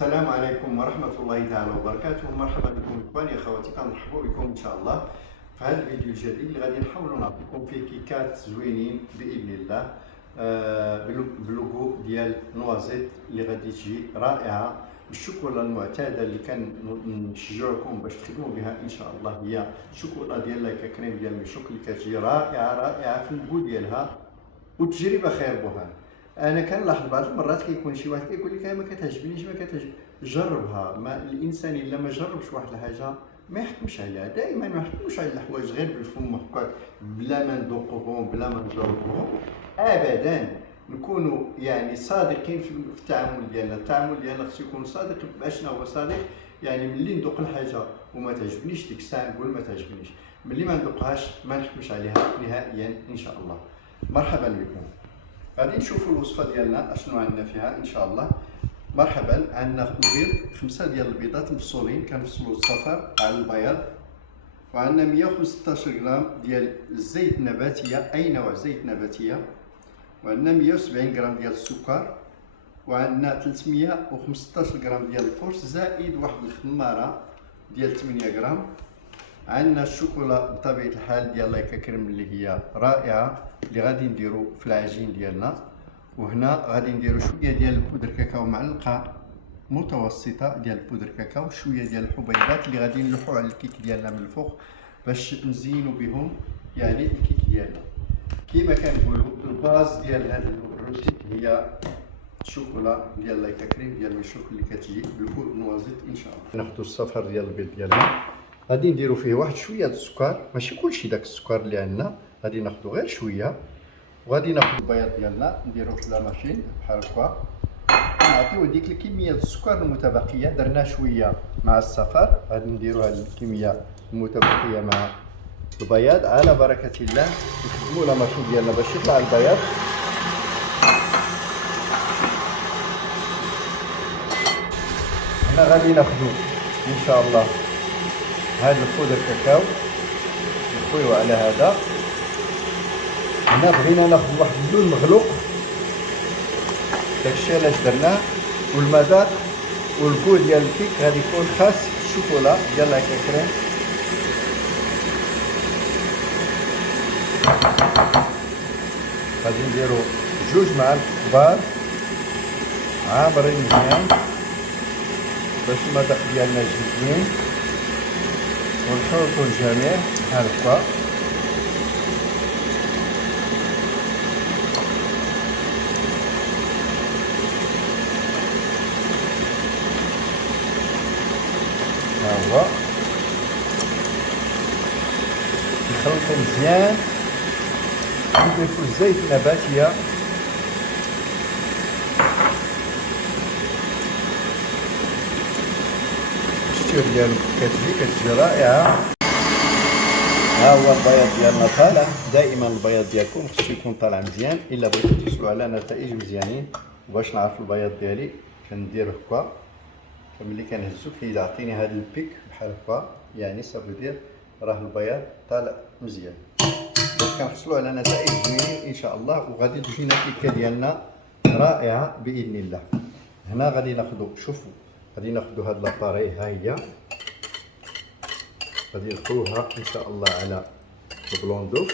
السلام عليكم ورحمة الله تعالى وبركاته. مرحبا بكم إخواني أخواتي، كنرحبوا بكم إن شاء الله في هذا الفيديو الجديد اللي غادي نحاولوا نعطيكم فيه كيكات زوينين بإذن الله بلوغو ديال نوازيت اللي غادي تجي رائعة بالشوكولا المعتادة اللي كنشجعكم باش تخدموا بها إن شاء الله. هي شوكولا ديال لايكا كريم ديال ميشوك اللي كتجي رائعة في البو ديالها، والتجربة خير بوها. انا كنلاحظ بعض المرات كيكون شي واحد كيقول لك ما كتعجبنيش ما كتعجب، جربها. ما الانسان الا ما جربش واحد الحاجه ما يحكمش عليها. دائما ما نحكموش على الحوايج غير بالفم هكاك بلا ما نذوقوهم بلا ما نجربوهم ابدا. نكونوا يعني صادقين في التعامل ديالنا. التعامل ديالنا خصو يكون صادق. شنو هو صادق؟ يعني ملي ندوق الحاجه وما تعجبنيش ديك الساعه نقول ما تعجبنيش، ملي ما ندوقهاش ما نحكمش عليها نهائيا ان شاء الله. مرحبا بكم. غادي نشوفوا الوصفه ديالنا اشنو عندنا فيها ان شاء الله. مرحبا. عندنا البيض 5 ديال البيضات مفصولين، كنفصلوا الصفر على البياض. وعندنا 115 غرام ديال الزيت النباتيه، اي نوع زيت نباتيه. وعندنا 170 غرام ديال السكر. وعندنا 315 غرام ديال الفرش زائد واحد الخماره ديال 8 غرام. عندنا الشوكولا بطبيعه الحال ديال لايكا كريم اللي هي رائعه اللي غادي نديرو في العجين ديالنا. وهنا غادي نديرو شويه ديال البودر كاكاو معلقه متوسطه ديال البودر كاكاو، شويه ديال الحبيبات اللي غادي نلوحو على الكيك ديالنا من الفوق باش نزينو بهم يعني الكيك ديالنا. كيما كنقولوا الباز ديال هذا الروتيت هي الشوكولا ديال لايكا كريم ديال ميشوك اللي كتجي بالكود نوازيت ان شاء الله. ناخذ الصفر ديال البيض ديالنا، غادي نديرو فيه واحد شويه د السكر، ماشي كلشي داك السكر اللي عندنا، غادي ناخذو غير شويه. وغادي ناخذ البياض ديالنا نديروه في لا ماشين بحال هكا، نعطيو ديك الكميه د السكر المتبقيه. درنا شويه مع الصفر، غادي نديرو هذه الكميه المتبقيه مع البياض على بركه الله. نخدمو لا ماشين ديالنا باش يطلع البياض. هنا غادي ناخذو ان شاء الله هذا البودر كاكاو نخويو على هذا. هنا بغينا ناخذ واحد اللون مغلوق، داكشي علاش درناه. والمذاق والكو ديال الكيك غادي يكون خاص الشوكولا ديال لايكا كريم. غادي نديرو 2 معالق كبار عامرين مزيان باش المذاق ديالنا يجي زوين، ونحركو الجميع بحال هكا. ها هو نخلطو مزيان، نضيفو الزيت النباتيه التكستير ديالو كتجي رائعه. ها هو البياض ديالنا طالع. دائما البياض ديالكم خصو يكون طالع مزيان الا بغيتو تحصلوا على نتائج مزيانين. وباش نعرف البياض ديالي كندير هكا، ملي كنهزو كيعطيني هذا البيك بحال هكا، يعني صافي دير راه البياض طالع مزيان. باش كنحصلوا على نتائج زوينين ان شاء الله، وغادي تجينا الكيكه ديالنا رائعه باذن الله. هنا غادي ناخذوا، شوفوا غادي ناخذوا هاد لاباري، ها هي غادي نخوها ان شاء الله على البلوندو.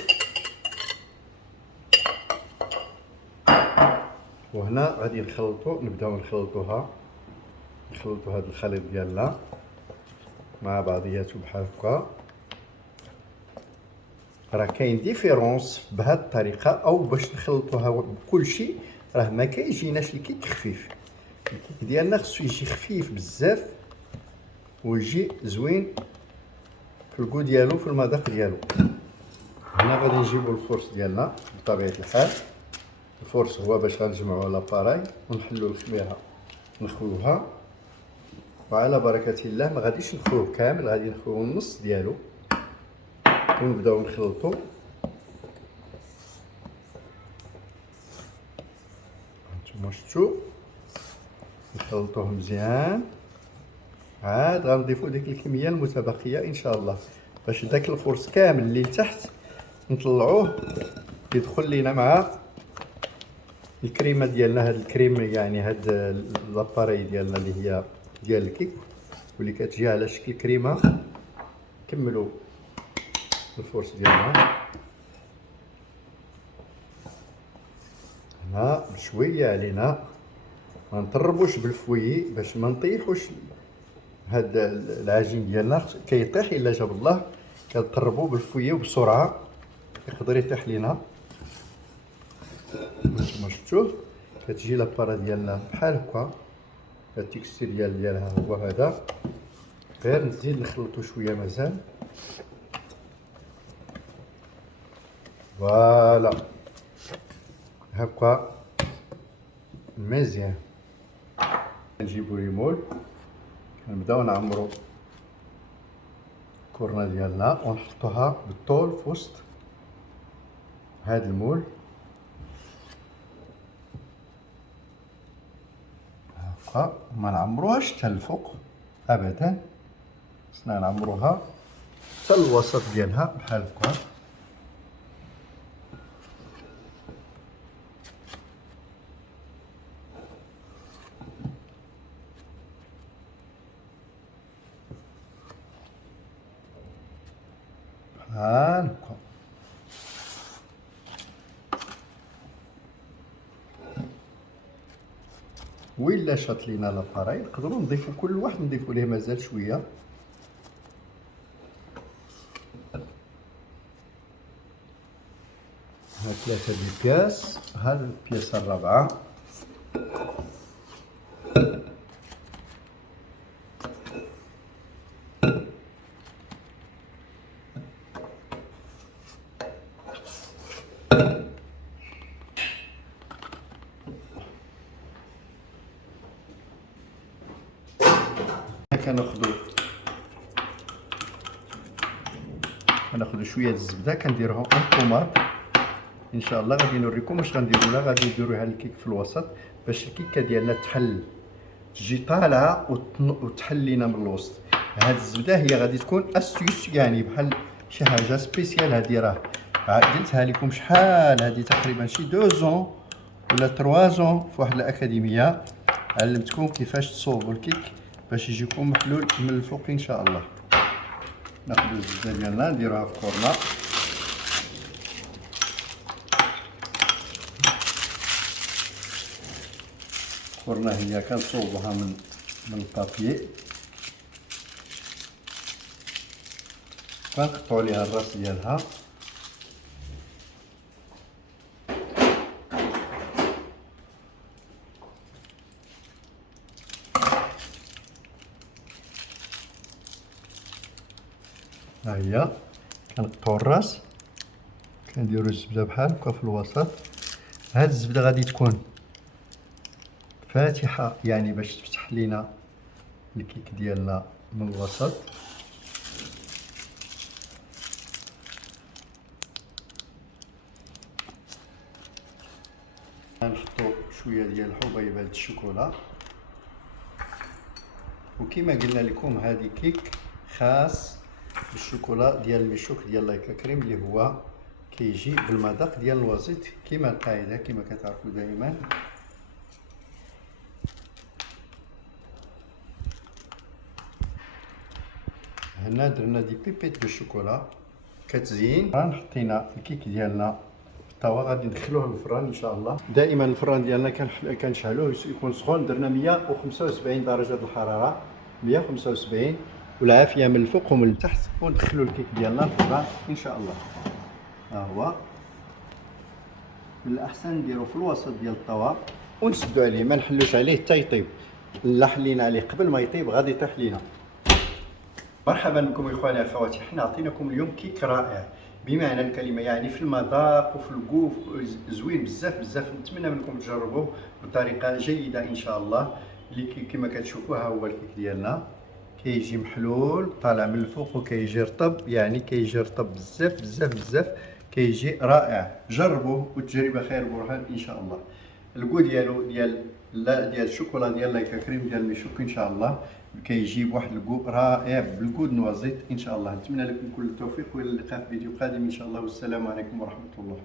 وهنا غادي نبداو نخلطوا هاد الخليط ديالنا مع بعضياتو بحال هكا. راه كاين ديفيرونس بهاد الطريقه او باش نخلطوها بكلشي، راه ما كيجيناش الكيك خفيف. الكيك ديالنا خصو يجي خفيف بزاف ويجي زوين في الكو ديالو في المذاق ديالو. هنا غادي نجيبو الفرش ديالنا بطبيعه الحال. الفرش هو باش غنجمعو لاباراي ونحلو الخميره نخويوها، وعلى بركه الله. ما غاديش نخوه كامل، غادي نخوه النص ديالو ونبداو نخلطو. هانتوما شفتو نخلطوه مزيان. عاد غنضيفو ديك الكميه المتبقيه ان شاء الله باش داك الفرص كامل اللي لتحت نطلعوه يدخل لينا مع الكريمه ديالنا، هاد الكريم يعني هاد لاباري ديالنا اللي هي ديال الكيك واللي كتجي على شكل كريمه. كملوا الفرش ديالنا هنا بشويه علينا، ما نطربوش بالفويي باش ما نطيحوش. هاد العجين ديالنا كيطيح الا جاب الله، كنطربوه بالفويي وبسرعه يقدر يطيح لينا. نتوما شفتوه كتجي لابارا ديالنا بحال هكا، التكستير ديالها هو هذا. غير نزيد نخلطو شويه مازال. فوالا هكا مزيان. نجيبو ليمول، كنبداو نعمرو الكورنه ديالنا ونحطوها بالطول في وسط هاد المول هكا. ما نعمروهاش حتى الفوق ابدا، خصنا نعمروها حتى الوسط ديالها بحال هكا. بحال هكا. وإلا شاط لينا لاباراي نقدروا نضيفوا كل واحد نضيفوا ليه مازال شويه. ها 3 ديال البياس، ها البياسه الرابعه. كناخذوا شويه الزبده كنديروها اون ان شاء الله. غادي نوريكم واش غنديروا لها. غادي نديروها الكيك في الوسط باش الكيكه ديالنا تحل، تجي طالعه وتحل لينا من الوسط. هاد الزبده هي غادي تكون استيوس، يعني بحال شي حاجه سبيسيال. هادي راه درتها لكم شحال، هادي تقريبا شي 2 زون ولا 3 زون في واحد الاكاديميه. علمتكم كيفاش تصوبوا الكيك باش يجيكم محلول من الفوق ان شاء الله. ناخذ الزبده ديالنا نديروها في كورنا. كورنا هي كنصوبوها من البابيي، كنقطعوا ليها الراس ديالها. ها هي كنقطعوا الراس، كنديروا الزبده بحال هكا في الوسط. هاد الزبده غادي تكون فاتحه، يعني باش تفتح لينا الكيك ديالنا من الوسط. غنحطوا شويه ديال حبيبات الشوكولا. وكما قلنا لكم هذه كيك خاص بالشوكولا ديال ميشوك ديال لايكا كريم، اللي هو كيجي بالمذاق ديال الوسيط كما القاعده كما كتعرفوا دائما. هنا درنا دي بيبيت دو شوكولا كتزين. حطينا الكيك ديالنا في الطاوه، غادي ندخلوه للفران ان شاء الله. دائما الفران ديالنا كنشعلوه يكون سخون. درنا 175 درجه الحراره، 175 والعافيه من الفوق ومن التحت. وندخلوا الكيك ديالنا للفران ان شاء الله. ها هو من الاحسن نديرو في الوسط ديال الطاوه ونسدو عليه، ما نحلوش عليه حتى يطيب. الا حلينا عليه قبل ما يطيب غادي يطيح لينا. مرحبا بكم اخواني اخواتي. حنا عطيناكم اليوم كيك رائع بمعنى الكلمه، يعني في المذاق وفي الكوف زوين بزاف بزاف. نتمنى منكم تجربوه بطريقه جيده ان شاء الله. اللي كما كتشوفوا ها هو الكيك ديالنا كيجي محلول طالع من الفوق وكيجي رطب، يعني كيجي رطب بزاف بزاف بزاف، كيجي رائع. جربوه والتجربه خير برهان ان شاء الله. الكو ديالو ديال الشوكولا ديال لايكا كريم ديال ميشوك ان شاء الله كيجيب واحد الكو رائع بالكو نوازيت ان شاء الله. نتمنى لكم كل التوفيق والى اللقاء في فيديو قادم ان شاء الله، والسلام عليكم ورحمه الله.